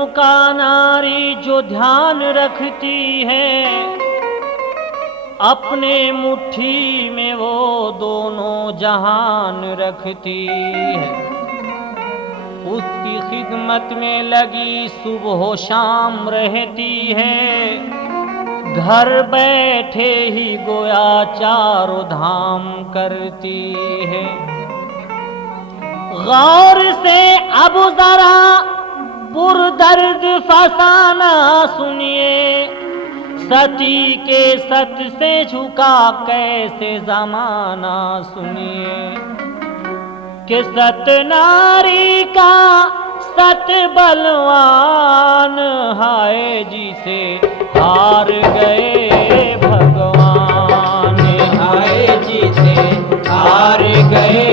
दोनों का नारी जो ध्यान रखती है, अपने मुट्ठी में वो दोनों जहान रखती है। उसकी खिदमत में लगी सुबह शाम रहती है, घर बैठे ही गोया चारों धाम करती है। गौर से अब जरा पुरदर्द फसाना सुनिए, सती के सत से झुका कैसे जमाना सुनिए। कि सत नारी का सत बलवान, हाय जिसे हार गए भगवान, हाय जिसे हार गए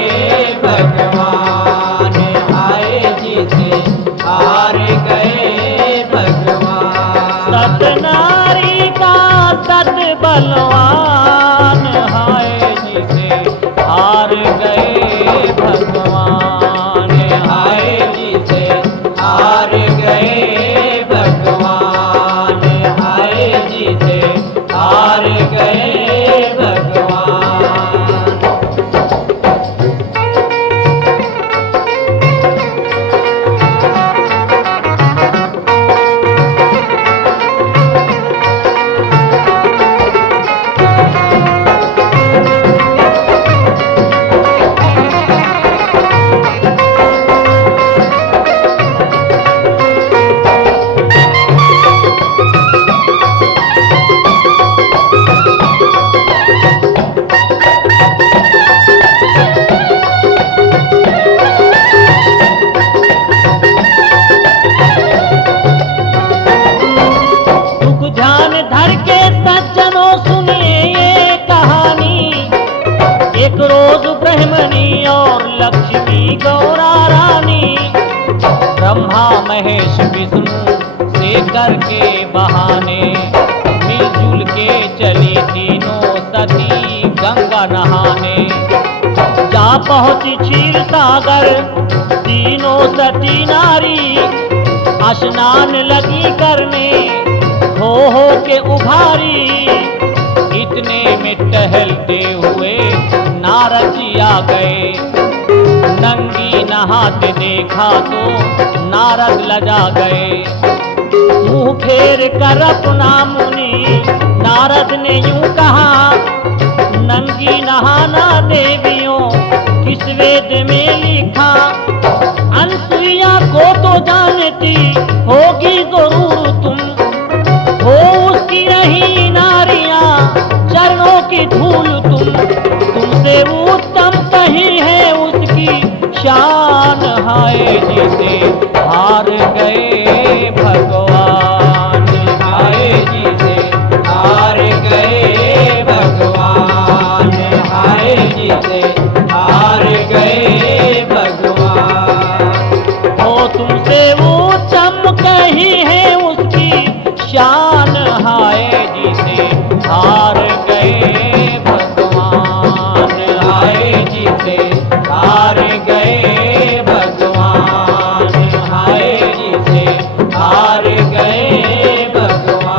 भगवान, हाय जिसे हार गए भगवान। सत नारी का सत बलवान, हाय जिसे हार गए भगवान, हाय जिसे हार गए भगवान, हाय जिसे हार गए भगवान। एक रोज ब्रह्मणी और लक्ष्मी गौरा रानी, ब्रह्मा महेश विष्णु से करके बहाने, मिलजुल के चली तीनों सती गंगा नहाने। जा पहुंची क्षीर सागर तीनों सती नारी, स्नान लगी करने हो के उभारी। इतने में टहलते हुए नारद जी आ गए, नंगी नहाते देखा तो नारद लजा गए। मुंह फेर कर अपना मुनि नारद ने यूं कहा, नंगी नहाना देवियों किस वेद में लिखा। अनसुईया को तो जानती होगी जरूर तुम, हो उसकी रही नारियां चरणों की धूल तुम। तुमसे उत्तम कहीं है उसकी शान, हाय जिसे हार गए भगवान, हाय जिसे हार गए भगवान, हाय जिसे हार गए भगवान। हो तुमसे उत्तम कहीं है उसकी शान, हाय जिसे हार गए भगवान, हाय जिसे हार गए भगवान, हाय जिसे हार गए भगवान।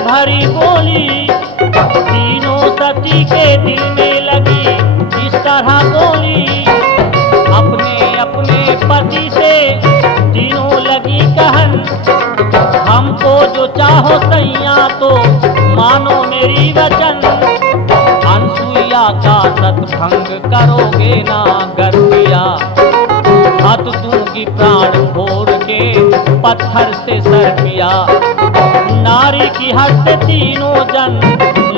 भरी बोली, तीनों सती के दिल में लगी इस तरह बोली। अपने अपने पति से तीनों लगी कहन, हमको जो चाहो सैया तो मानो मेरी वचन। अनसुईया का सतभंग करोगे ना गर्भिया, हत दूंगी प्राण फोड़ के पत्थर से सर पिया। की हट से तीनों जन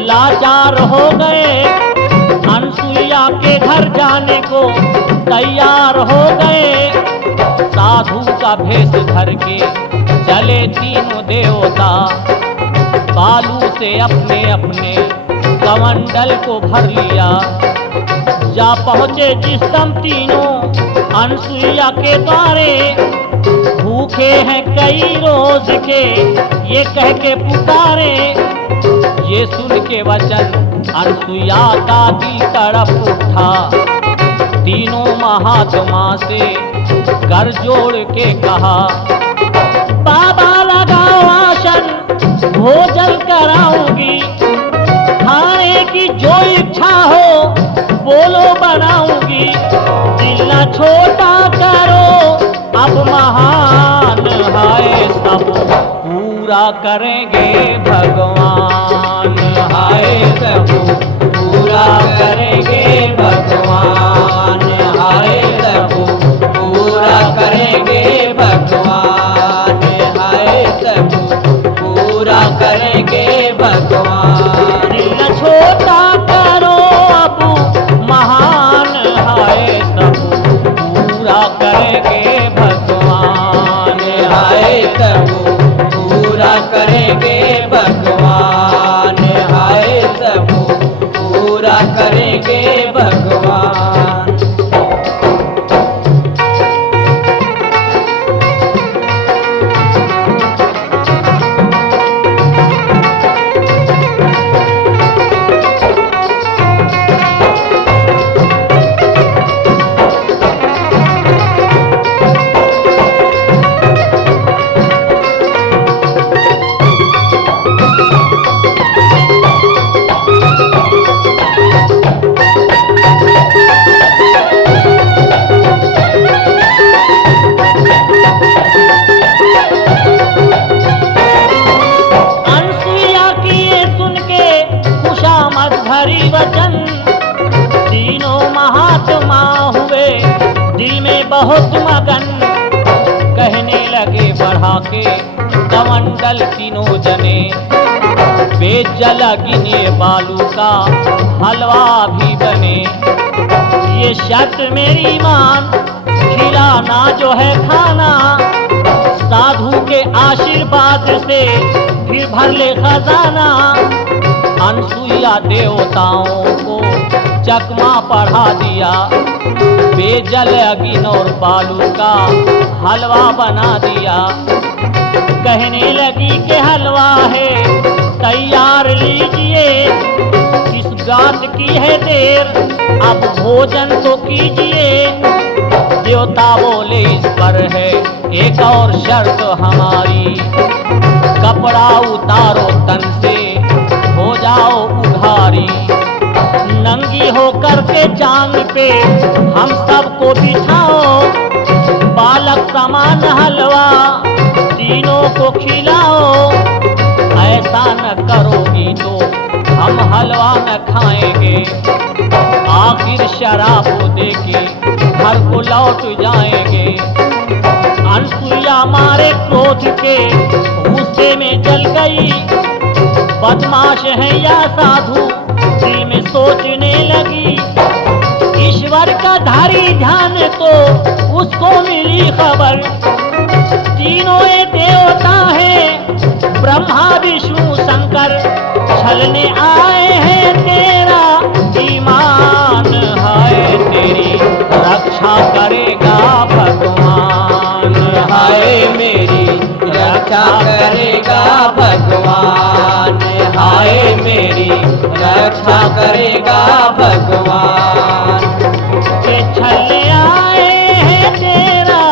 लाचार हो गए। अनसुईया के घर जाने को तैयार हो गए। साधु का भेष धर के चले तीनों देवता, बालू से अपने अपने कमंडल को भर लिया। जा पहुँचे जिस दम तीनों अनसुईया के द्वारे, भूखे हैं कई रोज के ये कह के पुकारे। ये सुन के वचन अनसुईया का दिल तड़प उठा। तीनों महात्मा से कर जोड़ के कहा, बाबा लगाओ आसन, भोजन कराऊंगी। खाने की जो इच्छा हो बोलो बनाऊंगी। दिल न छोटा करो अब महान है सब पूरा करेंगे भगवान। हाय सब पूरा करेंगे भगवान। हाय सब पूरा करेंगे भगवान। हाय सब पूरा करेंगे भगवान। दिल न छोटा करो अब महान है सब पूरा करेंगे भगवान। हाय सब पूरा करेंगे भगवान। हाय सब पूरा करेंगे भगवान। भरी वचन तीनों महात्मा हुए दिल में बहुत मगन। कहने लगे बढ़ा के कमंडल तीनों जने, बेजल गिने बालू का हलवा भी बने। ये शर्त मेरी मान, खिलाना जो है खाना, साधु के आशीर्वाद से फिर भर ले खजाना। अनसुईया देवताओं को चकमा पढ़ा दिया, बेजल अगिन और बालू का हलवा बना दिया। कहने लगी कि हलवा है तैयार लीजिए, किस बात की है देर अब भोजन तो कीजिए। देवता बोले इस पर है एक और शर्त हमारी, कपड़ा उतारो तन से हो जाओ उघारी। नंगी होकर के चांद पे हम सबको बिठाओ, बालक समान हलवा तीनों को खिलाओ। ऐसा न करोगी तो हम हलवा न खाएंगे, आखिर शराब दे के घर को लौट जाएंगे। अनसुईया मारे क्रोध के गुस्से में जल गई, बदमाश है या साधु दिल में सोचने लगी। ईश्वर का धारी ध्यान तो उसको मिली खबर, तीनों ये देवता हैं ब्रह्मा विष्णु शंकर, छलने आए हैं तेरा ईमान है, तेरी रक्षा करेगा भगवान। हाय मेरी रक्षा करेगा भगवान। हाय मेरी रक्षा करेगा भगवान। के छलने आए हैं तेरा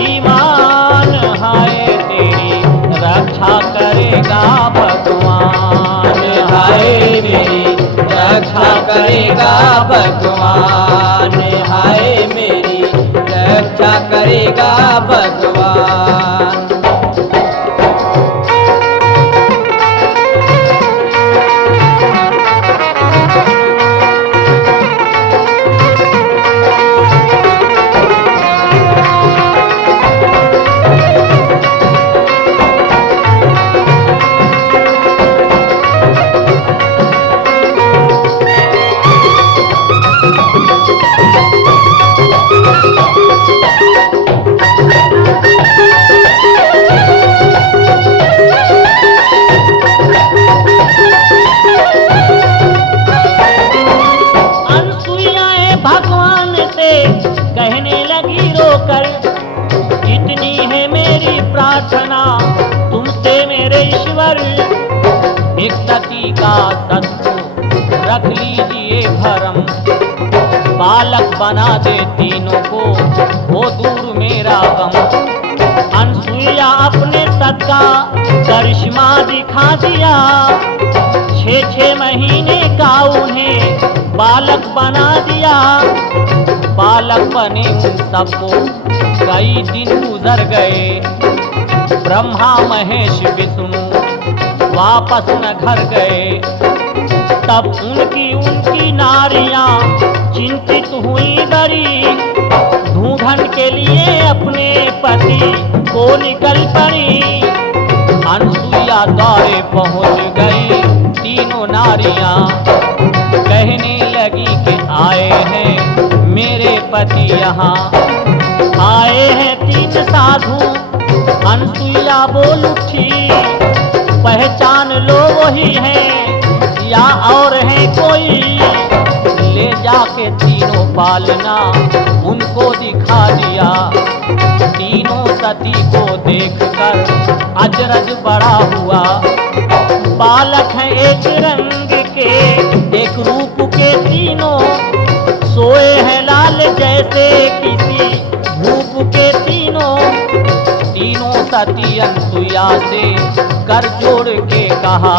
ईमान है, तेरी रक्षा करेगा भगवान। हाय मेरी रक्षा करेगा भगवान। हाय मेरी रक्षा करेगा भगवान। ईश्वर, एक सती का सत्व रख लीजिए भरम। बालक बना दे तीनों को, वो दूर मेरा गम। अनसुईया अपने सत का करिश्मा दिखा दिया, 6 महीने का उन्हें बालक बना दिया। बालक बने उन सबको कई दिन गुजर गए, ब्रह्मा महेश विष्णु वापस न घर गए। तब उनकी नारियां चिंतित हुई डरी, ढूंढन के लिए अपने पति को निकल पड़ी। अनसुईया द्वारे पहुंच गई तीनों नारियां, कहने लगी कि आए हैं मेरे पति यहाँ। आए हैं 3 साधु, अनसुईया बोल उठी, पहचान लो वही है या और है कोई। ले जाके तीनों पालना उनको दिखा दिया। तीनों सती को देखकर अजरज बड़ा हुआ। बालक हैं एक रंग के, एक रूप के तीनों, सोए हैं लाल जैसे किसी धूप के तीनों। तीनों सती अनसुईया से कर जोड़ के कहा,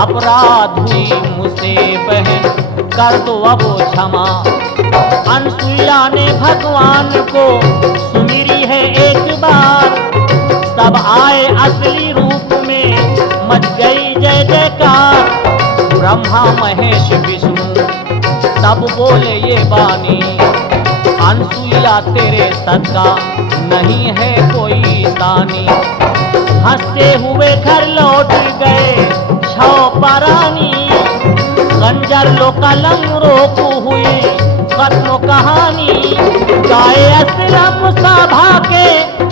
अपराध हुई मुझसे बहन, कर दो अब क्षमा। अनसुईया ने भगवान को सुमिरी है एक बार, सब आए असली रूप में, मच गई जय जयकार। ब्रह्मा महेश विष्णु तब बोले ये बानी, अनसुईया तेरे सत का नहीं है कोई तानी। हंसते हुए घर लौट गए 6 परानी, खंजर लो कलम रोकू हुई खत्म कहानी। गाए असलम सभा के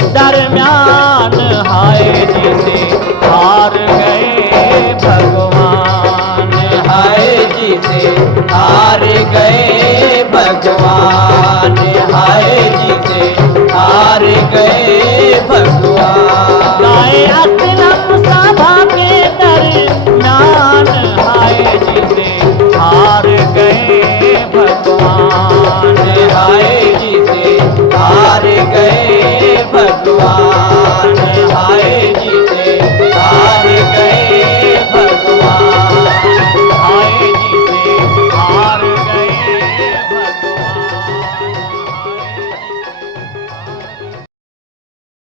दरमियान, हाय जिसे हार गए भगवान। हाय जिसे हार गए भगवान, हाय जिसे हार गए भगवान। गाए असलम सभा के दरमियान, हाय जिसे हार गए भगवान। हाय जिसे हार गए भगवान।